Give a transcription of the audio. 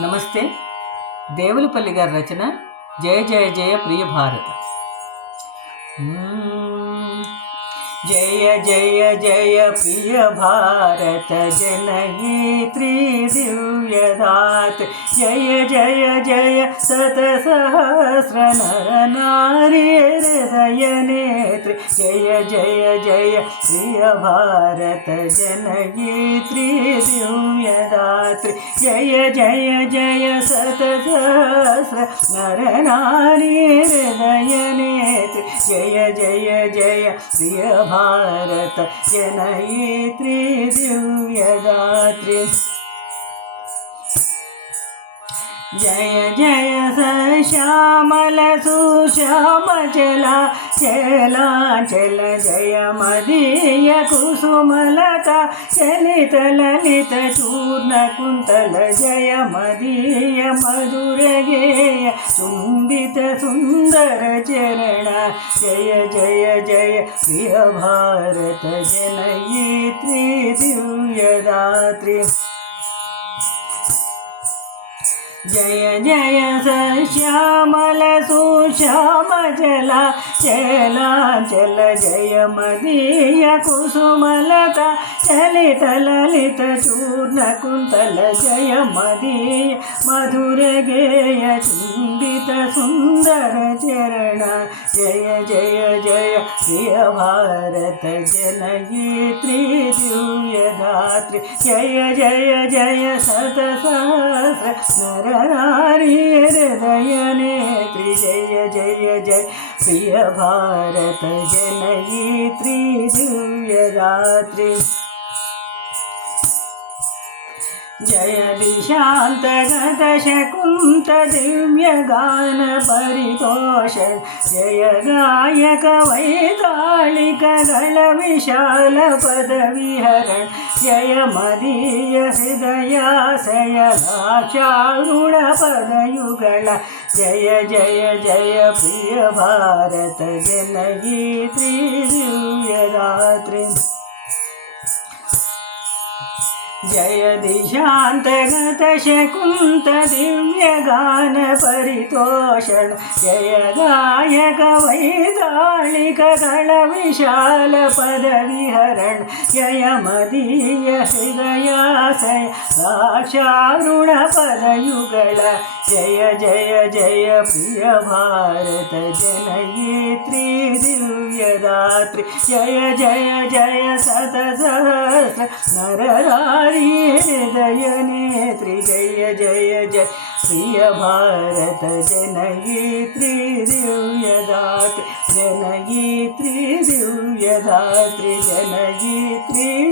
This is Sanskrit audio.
నమస్తే. దేవులపల్లి గారి రచన జయ జయ జయ ప్రియ భారత. जय जय जय प्रिय भारत जनयित्री दिव्यदात. जय जय जय शतसहस्र नर नारी हृदय नेत्री. जय जय जय प्रिय भारत जनयित्री दिव्यदात्री. जय जय जय शतसहस्र नर नारी हृदय नेत्री. जय जय जय प्रिय भारत जनयित्री दिव्यदात्री. जय जय श्यामल सुश्यामचला चलाचल. जय मदीय कुसुमलता चलित ललित चूर्ण कुंतल. जय मदीय मधुर गेय चुंबित सुंदर चरण. जय जय जय प्रिय भारत जनयित्री दिव्यदात्री. जय जय श्यामल सुश्यामचला चलाचल. जय मदीय कुसुमलता चलित ललित चूर्ण कुंतल. जय मदीय मधुर गेय चुंबित सुंदर चरण. जय जय जय प्रिय भारत जनयित्री दिव्यदात्री. जय जय जय शतसहस्र नर नारी हृदय नेत्री. जय जय जय प्रिय भारत जनयित्री दिव्यदात्री. जय दिशांतगत शकुंत दिव्य गान परितोषण. जय गायक वैताళिक गण विशाल पद विहरण. जय मदीय हृदयाशय लाक्षारुण पदयुगल. जय जय जय प्रिय भारत जनयित्री दिव्यदात्री. जय दिशांतगत शकुंत दिव्य गान परितोषण. जय गायक वैताళिक गण विशाल पद विहरण. जय मदीय हृदयाशय लाक्षारुण पदयुगल. जय जय जय प्रिय भारत जनयित्री दिव्यदात्री. जय जय जय शतसहस्र नर हृदय नेत्री. जय जय जय प्रिय भारत जनयित्री दिव्यदात्री. जनयित्री दिव्यदात्री. जनयित्री